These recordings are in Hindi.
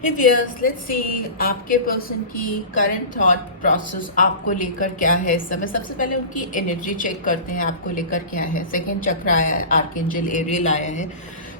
हे व्यूअर्स, लेट्स सी आपके पर्सन की करंट थॉट प्रोसेस आपको लेकर क्या है इस समय। सबसे पहले उनकी एनर्जी चेक करते हैं, आपको लेकर क्या है। सेकंड चक्र आया है, आर्कएंजल एरियल आया है।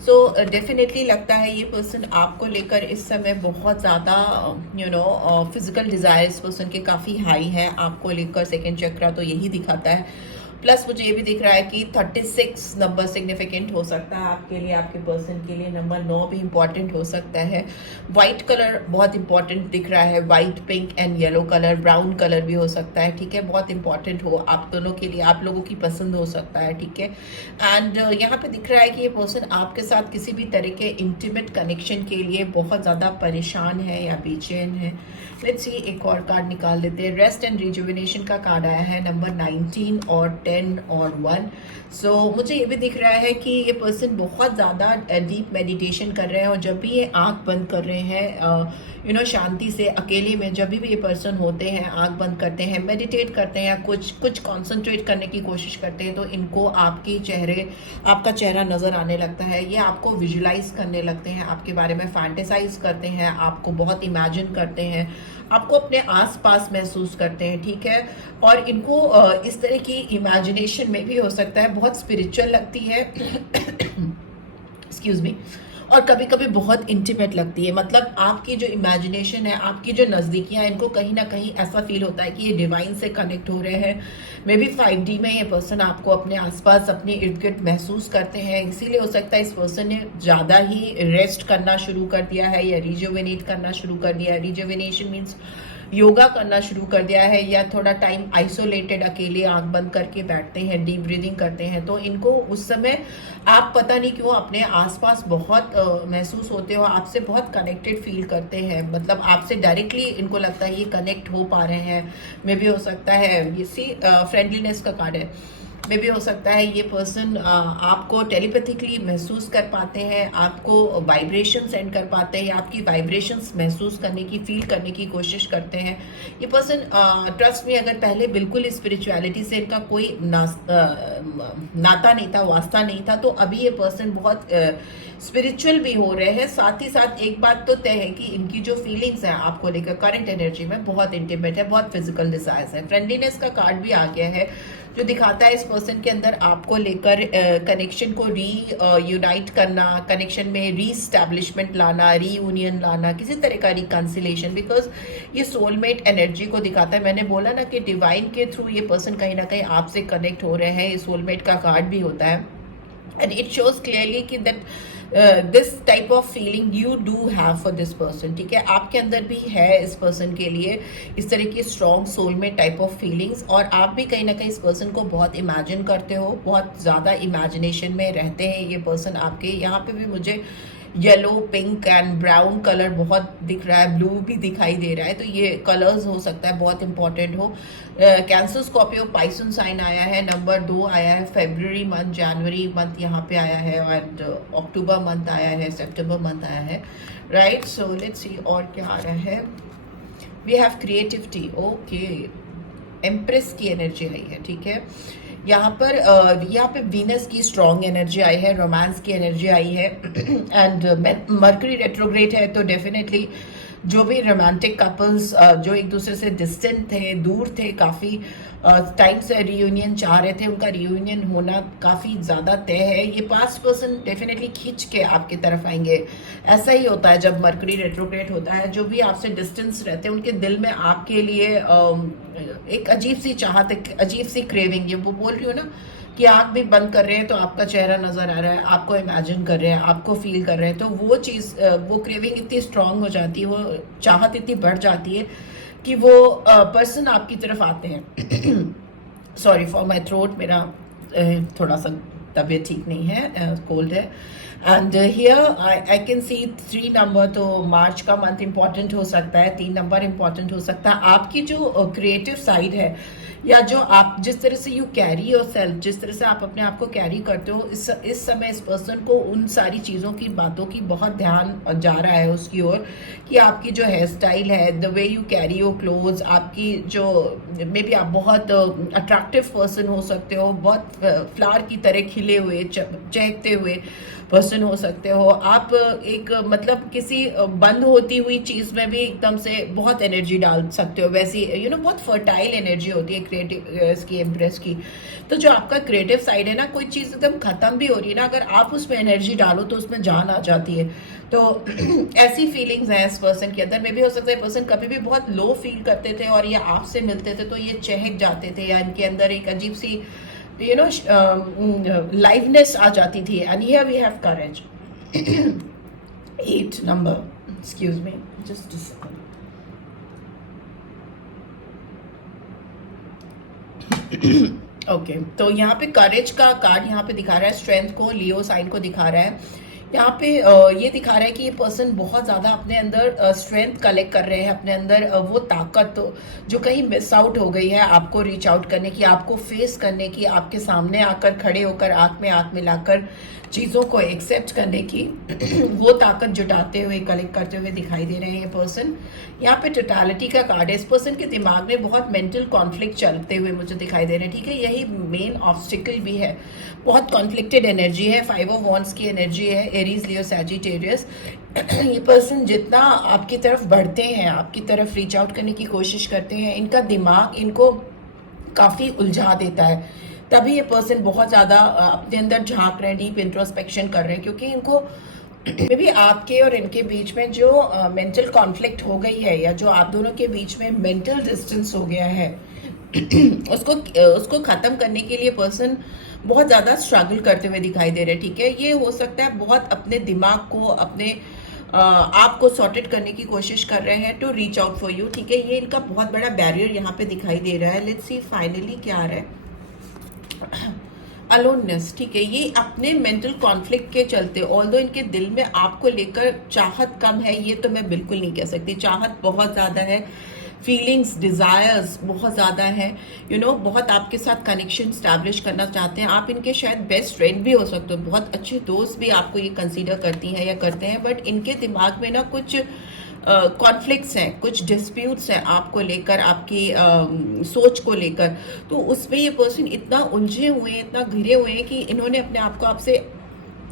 सो डेफिनेटली लगता है ये पर्सन आपको लेकर इस समय बहुत ज़्यादा फिजिकल डिज़ायर्स पर्सन के काफ़ी हाई है आपको लेकर। सेकंड चक्र तो यही दिखाता है। प्लस मुझे ये भी दिख रहा है कि 36 नंबर सिग्निफिकेंट हो सकता है आपके लिए, आपके पर्सन के लिए। नंबर 9 भी इंपॉर्टेंट हो सकता है। वाइट कलर बहुत इंपॉर्टेंट दिख रहा है, white, pink and yellow colour. Brown colour भी हो सकता है, ठीक है। बहुत इंपॉर्टेंट हो आप दोनों के लिए, आप लोगों की पसंद हो सकता है, ठीक है। एंड यहाँ पे दिख रहा है कि ये पर्सन आपके साथ किसी भी तरह के इंटीमेट कनेक्शन के लिए बहुत ज़्यादा परेशान है या बेचैन है। लेट्स सी, एक और कार्ड निकाल लेते हैं। रेस्ट एंड रिजुविनेशन का कार्ड आया है, नंबर 19 और 10 और 1। सो मुझे ये भी दिख रहा है कि ये पर्सन बहुत ज़्यादा डीप मेडिटेशन कर रहे हैं, और जब भी ये आंख बंद कर रहे हैं शांति से अकेले में, जब भी ये पर्सन होते हैं आंख बंद करते हैं, मेडिटेट करते हैं या कुछ कॉन्सेंट्रेट करने की कोशिश करते हैं, तो इनको आपका चेहरा नज़र आने लगता है। ये आपको विजुलाइज करने लगते हैं, आपके बारे में फैंटेसाइज करते हैं, आपको बहुत इमेजिन करते हैं, आपको अपने आसपास महसूस करते हैं, ठीक है। और इनको इस तरह की इमेजिनेशन में भी हो सकता है बहुत स्पिरिचुअल लगती है एक्सक्यूज मी, और कभी कभी बहुत इंटीमेट लगती है। मतलब आपकी जो इमेजिनेशन है, आपकी जो नज़दीकियां, इनको कहीं ना कहीं ऐसा फील होता है कि ये डिवाइन से कनेक्ट हो रहे हैं। मे बी 5D में ये पर्सन आपको अपने आसपास, अपने इर्द गिर्द महसूस करते हैं। इसीलिए हो सकता है इस पर्सन ने ज़्यादा ही रेस्ट करना शुरू कर दिया है या रिजुविनेट करना शुरू कर दिया है। रिजुविनेशन मीन्स योगा करना शुरू कर दिया है, या थोड़ा टाइम आइसोलेटेड अकेले आंख बंद करके बैठते हैं, डीप ब्रीदिंग करते हैं। तो इनको उस समय आप पता नहीं क्यों अपने आसपास बहुत महसूस होते हो, आपसे बहुत कनेक्टेड फील करते हैं। मतलब आपसे डायरेक्टली इनको लगता है ये कनेक्ट हो पा रहे हैं। मे भी हो सकता है ये फ्रेंडलीनेस का कार्ड है। मे भी हो सकता है ये पर्सन आपको टेलीपैथिकली महसूस कर पाते हैं, आपको वाइब्रेशन सेंड कर पाते हैं, या आपकी वाइब्रेशंस महसूस करने की, फील करने की कोशिश करते हैं। ये पर्सन ट्रस्ट में, अगर पहले बिल्कुल स्पिरिचुअलिटी से इनका कोई नाता नहीं था, वास्ता नहीं था, तो अभी ये पर्सन बहुत स्पिरिचुअल भी हो रहे हैं। साथ ही साथ एक बात तो तय है कि इनकी जो फीलिंग्स हैं आपको लेकर करंट एनर्जी में बहुत इंटीमेट है, बहुत फिजिकल डिजायर्स है। फ्रेंडलीनेस का कार्ड भी आ गया है, जो दिखाता है इस पर्सन के अंदर आपको लेकर कनेक्शन को यूनाइट करना, कनेक्शन में रीस्टैब्लिशमेंट लाना, रीयूनियन लाना, किसी तरह का रिकंसिलेशन। बिकॉज ये सोलमेट एनर्जी को दिखाता है। मैंने बोला ना कि डिवाइन के थ्रू ये पर्सन कहीं ना कहीं आपसे कनेक्ट हो रहे हैं। ये सोलमेट का कार्ड भी होता है, एंड इट शोज क्लियरली कि that this type of feeling you do have for this person, ठीक है। आपके अंदर भी है इस पर्सन के लिए इस तरह की strong soulmate type of feelings, और आप भी कहीं ना कहीं इस पर्सन को बहुत इमेजिन करते हो, बहुत ज़्यादा इमेजिनेशन में रहते हैं ये पर्सन आपके। यहाँ पे भी मुझे yellow, pink and brown colour बहुत दिख रहा है, ब्लू भी दिखाई दे रहा है। तो ये कलर्स हो सकता है बहुत इंपॉर्टेंट हो। कैंसर, स्कॉर्पियो, पाइसन साइन आया है, नंबर 2 आया है, फेब्रुअरी मंथ, जनवरी मंथ यहाँ पे आया है, और अक्टूबर मंथ आया है, सितंबर मंथ आया है, राइट। सो लेट्स सी और क्या आ रहा है। We have creativity, okay. Empress की एनर्जी आई है, ठीक है। यहाँ पे वीनस की स्ट्रॉन्ग एनर्जी आई है, रोमांस की एनर्जी आई है एंड मर्करी रेट्रोग्रेड है। तो डेफिनेटली जो भी रोमांटिक कपल्स जो एक दूसरे से डिस्टेंट थे, दूर थे, काफ़ी टाइम से रियूनियन चाह रहे थे, उनका रियूनियन होना काफ़ी ज़्यादा तय है। ये पास्ट पर्सन डेफिनेटली खींच के आपकी तरफ आएंगे। ऐसा ही होता है जब मर्करी रेट्रोग्रेड होता है। जो भी आपसे डिस्टेंस रहते हैं, उनके दिल में आपके लिए एक अजीब सी चाहत, एक अजीब सी क्रेविंग। ये वो बोल रही हूँ ना कि आंख भी बंद कर रहे हैं तो आपका चेहरा नजर आ रहा है, आपको इमेजिन कर रहे हैं, आपको फील कर रहे हैं। तो वो चीज़, वो क्रेविंग इतनी स्ट्रांग हो जाती है, वो चाहत इतनी बढ़ जाती है कि वो पर्सन आपकी तरफ आते हैं। सॉरी फॉर माई थ्रोट, मेरा थोड़ा सा तबीयत ठीक नहीं है, कोल्ड है। And here I can see 3 number. तो मार्च का मंथ इंपॉर्टेंट हो सकता है, 3 नंबर इंपॉर्टेंट हो सकता है। आपकी जो क्रिएटिव साइड है, या जो आप जिस तरह से यू कैरी योर सेल्फ, जिस तरह से आप अपने आप को कैरी करते हो, इस समय इस पर्सन को उन सारी चीज़ों की, बातों की बहुत ध्यान जा रहा है उसकी ओर, कि आपकी जो हेयर स्टाइल है, the way you carry your clothes, आपकी जो, मे बी आप बहुत अट्रैक्टिव पर्सन हो सकते हो, बहुत फ्लावर की तरह खिले हुए, चहकते हुए, पर्सन हो सकते हो आप। एक मतलब किसी बंद होती हुई चीज में भी एकदम से बहुत एनर्जी डाल सकते हो, वैसी बहुत फर्टाइल एनर्जी होती है क्रिएटिव की, एम्प्रेस की। तो जो आपका क्रिएटिव साइड है ना, कोई चीज एकदम खत्म भी हो रही है ना, अगर आप उसमें एनर्जी डालो तो उसमें जान आ जाती है। तो ऐसी फीलिंग्स हैं इस पर्सन के अंदर। में भी हो सकता है पर्सन कभी भी बहुत लो फील करते थे और ये आपसे मिलते थे तो ये चहक जाते थे, या इनके अंदर एक अजीब सी लाइवनेस आ जाती थी। And here we have courage. 8 number, excuse me just okay तो यहाँ पे करेज का कार्ड यहाँ पे दिखा रहा है, स्ट्रेंथ को, लियो साइन को दिखा रहा है। यहाँ पे ये दिखा रहा है कि ये पर्सन बहुत ज़्यादा अपने अंदर स्ट्रेंथ कलेक्ट कर रहे हैं, अपने अंदर वो ताकत जो कहीं मिस आउट हो गई है आपको रीच आउट करने की, आपको फेस करने की, आपके सामने आकर खड़े होकर आंख में आंख मिलाकर चीज़ों को एक्सेप्ट करने की वो ताकत जुटाते हुए, कलेक्ट करते हुए दिखाई दे रहे हैं ये पर्सन। यहाँ पे टोटलिटी का कार्ड है। इस पर्सन के दिमाग में बहुत मेंटल कॉन्फ्लिक्ट चलते हुए मुझे दिखाई दे रहे हैं, ठीक है। यही मेन ऑब्स्टिकल भी है, बहुत कॉन्फ्लिक्टेड एनर्जी है। 5 ऑफ वॉन्ड्स की एनर्जी है, एरीज, लियो, सैजिटेरियस। ये पर्सन जितना आपकी तरफ बढ़ते हैं, आपकी तरफ रीच आउट करने की कोशिश करते हैं, इनका दिमाग इनको काफ़ी उलझा देता है। तभी ये पर्सन बहुत ज़्यादा अपने अंदर झांक रहे हैं, डीप इंट्रोस्पेक्शन कर रहे हैं, क्योंकि इनको मे भी आपके और इनके बीच में जो मेंटल कॉन्फ्लिक्ट हो गई है, या जो आप दोनों के बीच में मेंटल डिस्टेंस हो गया है उसको ख़त्म करने के लिए पर्सन बहुत ज़्यादा स्ट्रगल करते हुए दिखाई दे रहे हैं, ठीक है। ये हो सकता है बहुत अपने दिमाग को, अपने आप को सॉर्टेड करने की कोशिश कर रहे हैं to reach out for you, ठीक है। ये इनका बहुत बड़ा बैरियर यहाँ पे दिखाई दे रहा है। लेट्स सी फाइनली क्या आ रहा है। अलोननेस, ठीक है। ये अपने मेंटल कॉन्फ्लिक्ट के चलते, ऑल्दो इनके दिल में आपको लेकर चाहत कम है, ये तो मैं बिल्कुल नहीं कह सकती, चाहत बहुत ज़्यादा है, फीलिंग्स, डिज़ायर्स बहुत ज़्यादा है, बहुत आपके साथ कनेक्शन स्टैब्लिश करना चाहते हैं। आप इनके शायद बेस्ट फ्रेंड भी हो सकते हो, बहुत अच्छे दोस्त भी आपको ये कंसीडर करती हैं या करते हैं, बट इनके दिमाग में ना कुछ कॉन्फ्लिक्ट्स हैं, कुछ डिस्प्यूट्स हैं आपको लेकर, आपकी सोच को लेकर। तो उसमें ये पर्सन इतना उलझे हुए हैं, इतना घिरे हुए हैं कि इन्होंने अपने आप को आपसे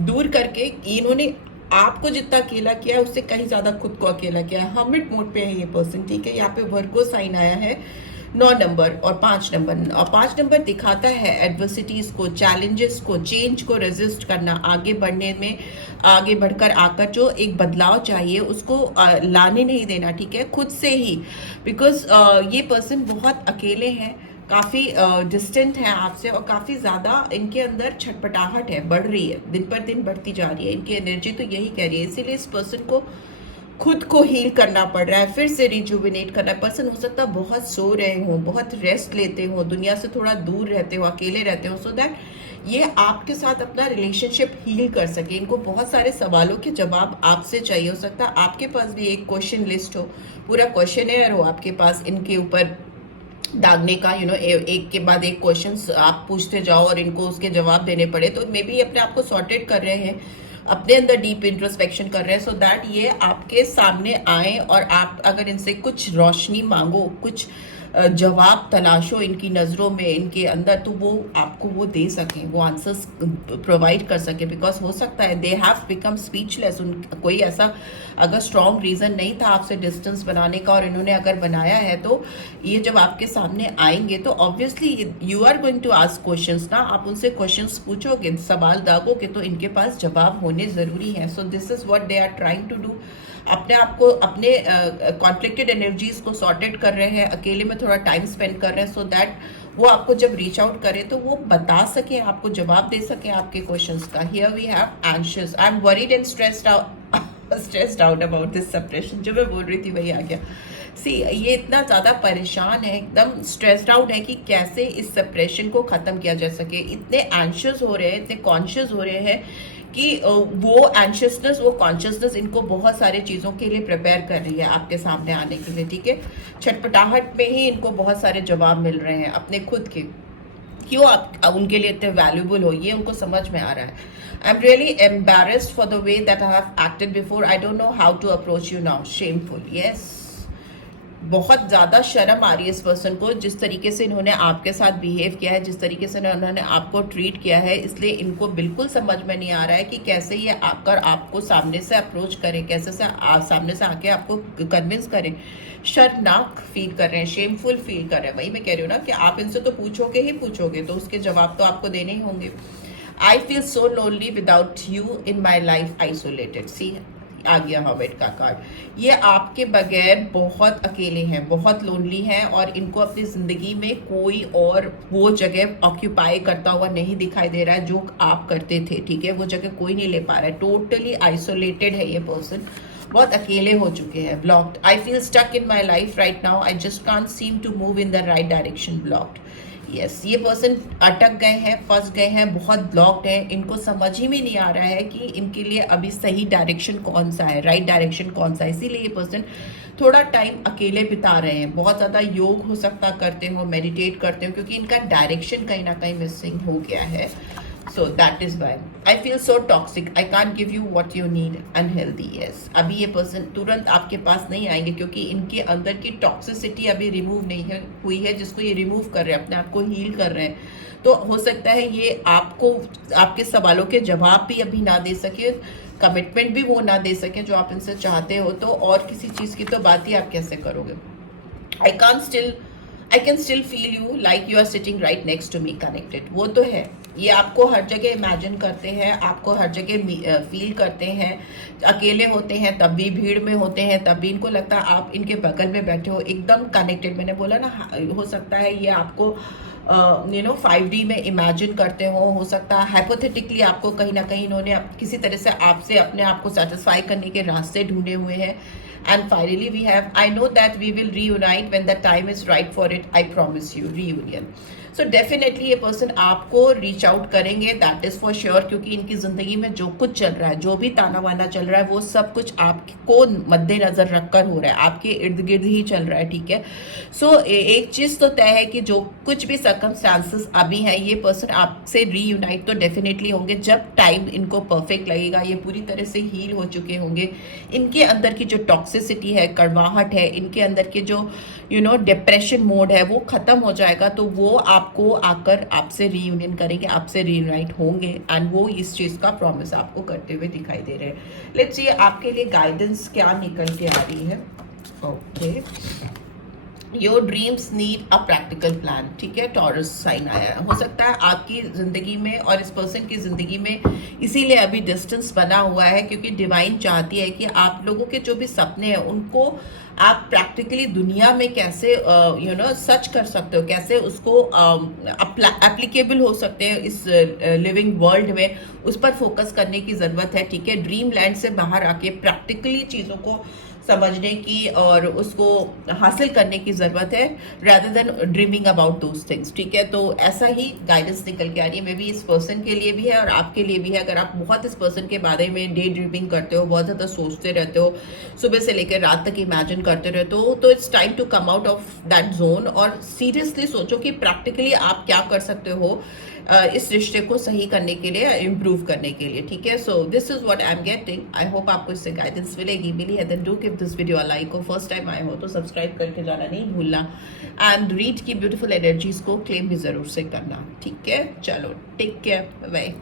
दूर करके, इन्होंने आपको जितना अकेला किया है उससे कहीं ज्यादा खुद को अकेला किया है। हर्मिट मोड पे है ये पर्सन, ठीक है। यहाँ पे वर्गो साइन आया है 9 नंबर और 5 नंबर। और 5 नंबर दिखाता है एडवर्सिटीज को, चैलेंजेस को, चेंज को रेजिस्ट करना, आगे बढ़ने में, आगे बढ़कर आकर जो एक बदलाव चाहिए उसको लाने नहीं देना, ठीक है, खुद से ही। बिकॉज ये पर्सन बहुत अकेले हैं, काफ़ी डिस्टेंट है आपसे, और काफ़ी ज़्यादा इनके अंदर छटपटाहट है, बढ़ रही है, दिन पर दिन बढ़ती जा रही है इनकी एनर्जी, तो यही कह रही है। इसीलिए इस पर्सन को खुद को हील करना पड़ रहा है, फिर से रिजुविनेट करना है। पर्सन हो सकता है बहुत सो रहे हो, बहुत रेस्ट लेते हो, दुनिया से थोड़ा दूर रहते हो, अकेले रहते हो, सो दैट ये आपके साथ अपना रिलेशनशिप हील कर सके। इनको बहुत सारे सवालों के जवाब आपसे चाहिए। हो सकता है आपके पास भी एक क्वेश्चन लिस्ट हो, पूरा क्वेश्चनेयर हो आपके पास इनके ऊपर दागने का, एक के बाद एक क्वेश्चंस आप पूछते जाओ और इनको उसके जवाब देने पड़े। तो मे बी अपने आप को सॉर्टेड कर रहे हैं, अपने अंदर डीप इंट्रोस्पेक्शन कर रहे हैं, सो दैट ये आपके सामने आए और आप अगर इनसे कुछ रोशनी मांगो, कुछ जवाब तलाशो इनकी नज़रों में, इनके अंदर, तो वो आपको वो दे सकें, वो आंसर्स प्रोवाइड कर सके। बिकॉज हो सकता है दे हैव बिकम स्पीचलेस। उन कोई ऐसा अगर स्ट्रॉन्ग रीज़न नहीं था आपसे डिस्टेंस बनाने का, और इन्होंने अगर बनाया है, तो ये जब आपके सामने आएंगे तो obviously you are going to ask questions ना, आप उनसे क्वेश्चंस पूछोगे, सवाल दागोगे, तो इनके पास जवाब होने ज़रूरी है। So this is what they are trying to do. अपने आप को, अपने कॉन्फ्लिक्टेड एनर्जीज को सॉर्टेड कर रहे हैं, अकेले में थोड़ा टाइम स्पेंड कर रहे हैं, सो दैट वो आपको जब रीच आउट करे तो वो बता सके, आपको जवाब दे सके आपके क्वेश्चंस का। Here we have anxious, I am worried and stressed out about this separation. जो मैं बोल रही थी वही आ गया। सी, ये इतना ज़्यादा परेशान है, एकदम स्ट्रेस्ड आउट है कि कैसे इस सेपरेशन को ख़त्म किया जा सके। इतने एंशियस हो रहे हैं, इतने कॉन्शियस हो रहे हैं कि वो एंशियसनेस, वो कॉन्शियसनेस इनको बहुत सारी चीज़ों के लिए प्रिपेयर कर रही है आपके सामने आने के लिए, ठीक है। छटपटाहट में ही इनको बहुत सारे जवाब मिल रहे हैं अपने खुद के, क्यों आप उनके लिए इतने वैल्यूबल हो, ये उनको समझ में आ रहा है। I am really embarrassed for the way that I have acted before, I don't know how to approach you now, shameful, yes. बहुत ज़्यादा शर्म आ रही है इस पर्सन को, जिस तरीके से इन्होंने आपके साथ बिहेव किया है, जिस तरीके से इन्होंने आपको ट्रीट किया है, इसलिए इनको बिल्कुल समझ में नहीं आ रहा है कि कैसे ये आकर आपको सामने से अप्रोच करें, कैसे से सामने से आके आपको कन्विंस करें। शर्मनाक फील कर रहे हैं, शेमफुल फील कर रहे हैं। वही मैं कह रही हूँ ना कि आप इनसे तो पूछोगे ही पूछोगे, तो उसके जवाब तो आपको देने ही होंगे। I feel so lonely without you in my life isolated. सी आ गया हॉबेट का कार्ड। ये आपके बगैर बहुत अकेले हैं, बहुत लोनली हैं, और इनको अपनी जिंदगी में कोई और वो जगह ऑक्यूपाई करता हुआ नहीं दिखाई दे रहा है जो आप करते थे। ठीक है, वो जगह कोई नहीं ले पा रहा है। टोटली आइसोलेटेड है ये पर्सन, बहुत अकेले हो चुके हैं, blocked. I feel stuck in my life right now, I just can't seem to move in the right direction, blocked. Yes, ये पर्सन अटक गए हैं, फंस गए हैं, बहुत ब्लॉक्ड है। इनको समझ ही में नहीं आ रहा है कि इनके लिए अभी सही डायरेक्शन कौन सा है, राइट डायरेक्शन कौन सा है। इसीलिए ये पर्सन थोड़ा टाइम अकेले बिता रहे हैं। बहुत ज़्यादा योग हो सकता करते हो, मेडिटेट करते हो, क्योंकि इनका डायरेक्शन कहीं ना कहीं मिसिंग हो गया है। So that is why I feel so toxic. I can't give you what you need. Unhealthy, yes. अभी ये पर्सन तुरंत आपके पास नहीं आएंगे, क्योंकि इनके अंदर की टॉक्सिसिटी अभी रिमूव नहीं है हुई है, जिसको ये रिमूव कर रहे हैं, अपने आप को हील कर रहे हैं। तो हो सकता है ये आपको आपके सवालों के जवाब भी अभी ना दे सके, कमिटमेंट भी वो ना दे सके जो आप इनसे चाहते हो। तो और किसी चीज़ की तो बात ही आप कैसे करोगे। I can still feel you like you are sitting right next to me, connected. वो तो है, ये आपको हर जगह इमेजिन करते हैं, आपको हर जगह फील करते हैं। अकेले होते हैं तब भी, भीड़ में होते हैं तब भी, इनको लगता है आप इनके बगल में बैठे हो, एकदम कनेक्टेड। मैंने बोला ना, हो सकता है ये आपको 5D में इमेजिन करते हो सकता है हाइपोथेटिकली आपको कहीं ना कहीं इन्होंने किसी तरह से आपसे अपने आप को सेटिस्फाई करने के रास्ते ढूंढे हुए हैं। And finally we have, I know that we will reunite when the time is right for it, I promise you, reunion. So definitely ये पर्सन आपको रीच आउट करेंगे, दैट इज फॉर श्योर, क्योंकि इनकी जिंदगी में जो कुछ चल रहा है, जो भी ताना बाना चल रहा है, वो सब कुछ आपको मद्देनजर रखकर हो रहा है, आपके इर्द गिर्द ही चल रहा है। ठीक है, सो एक चीज तो तय है कि जो कुछ भी सर्कमस्टांसेस अभी हैं, ये पर्सन आपसे रीयूनाइट तो डेफिनेटली होंगे जब टाइम इनको परफेक्ट लगेगा। ये पूरी तरह से हील हो चुके होंगे। इनके अंदर की जो टॉक्सिसिटी है, कड़वाहट है, इनके अंदर के जो डिप्रेशन मोड है, वो खत्म हो जाएगा। तो वो आपको आकर आपसे रीयूनियन करेंगे, आपसे रीयूनाइट होंगे, एंड वो इस चीज का प्रॉमिस आपको करते हुए दिखाई दे रहे हैं। लेट्स सी आपके लिए गाइडेंस क्या निकल के आ रही है। Okay, your dreams need a practical plan. ठीक है, टॉरस साइन आया है। हो सकता है आपकी जिंदगी में और इस पर्सन की जिंदगी में इसीलिए अभी डिस्टेंस बना हुआ है, क्योंकि डिवाइन चाहती है कि आप लोगों के जो भी सपने हैं उनको आप प्रैक्टिकली दुनिया में कैसे सच कर सकते हो, कैसे उसको एप्लीकेबल हो सकते हैं इस लिविंग वर्ल्ड में, उस पर फोकस करने की जरूरत है। ठीक है, ड्रीम लैंड से बाहर आके प्रैक्टिकली चीज़ों को समझने की और उसको हासिल करने की जरूरत है, rather then dreaming about those things. ठीक है, तो ऐसा ही गाइडेंस निकल के आ रही है। मे बी इस पर्सन के लिए भी है और आपके लिए भी है। अगर आप बहुत इस पर्सन के बारे में डे ड्रीमिंग करते हो, बहुत ज़्यादा सोचते रहते हो, सुबह से लेकर रात तक इमेजिन करते रहते हो, तो it's time to come out of that zone और सीरियसली सोचो कि प्रैक्टिकली आप क्या कर सकते हो इस रिश्ते को सही करने के लिए, इम्प्रूव करने के लिए। ठीक है, so this is what I am getting. I hope आपको इससे गाइडेंस मिली है। Then do give this video a like, और फर्स्ट टाइम आए हो तो सब्सक्राइब करके जाना नहीं भूलना, एंड रीड की ब्यूटीफुल एनर्जीज को क्लेम भी जरूर से करना। ठीक है, चलो टेक केयर, बाय।